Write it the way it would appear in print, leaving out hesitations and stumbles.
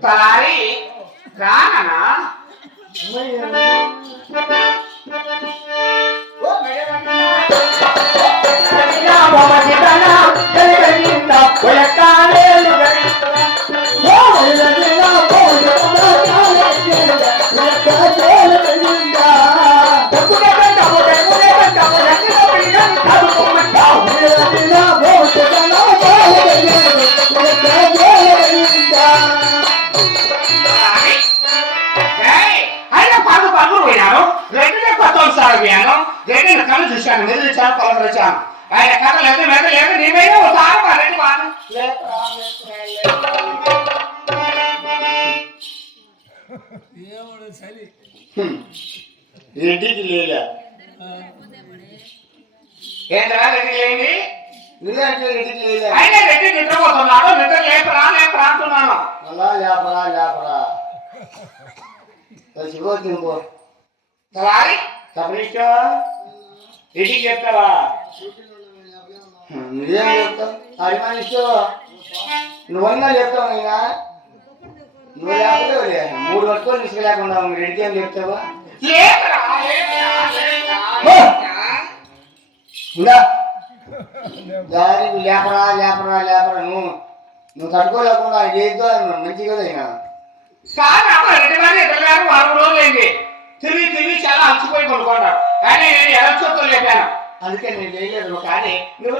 Tari, Rana, చూశాను మెదలు చాలా పలకరించాను ఆయన కథ లేదు మెదలు లేదు నీవైనా ఒకసారి మా రెడ్డి వాడు రెడ్డికి లేదా ఏంద్రా రెడ్డి లేని నువ్వేంటే రెడ్డికి లేదా అయినా రెడ్డి నిద్రపోతున్నాడు నిద్ర లేపరా లేపరా అంటున్నాను అలా లేపరా లేపరా శివోతింపో తలారి తప్పనిష్టా రెడ్డికి చెప్తావా నువ్వేం చెప్తావు అభిమానిస్తూ నువ్వన్నా చెప్తావు అయినా నువ్వు లేకపోతే 3 పట్టుకొని తీసుకులేకుండా రెడ్డి ఏం చెప్తావా దారి లేపరా లేపరా లేపరా నువ్వు తట్టుకోలేకుండా ఏదో మంచిగా అయినా వారం రోజులైంది తిరిగి చాలా అలసిపోయి కొనుక్కున్నాడు కానీ నేను ఎలా చూస్తూ లేపాను అందుకే నేను చేయలేదు కానీ నువ్వు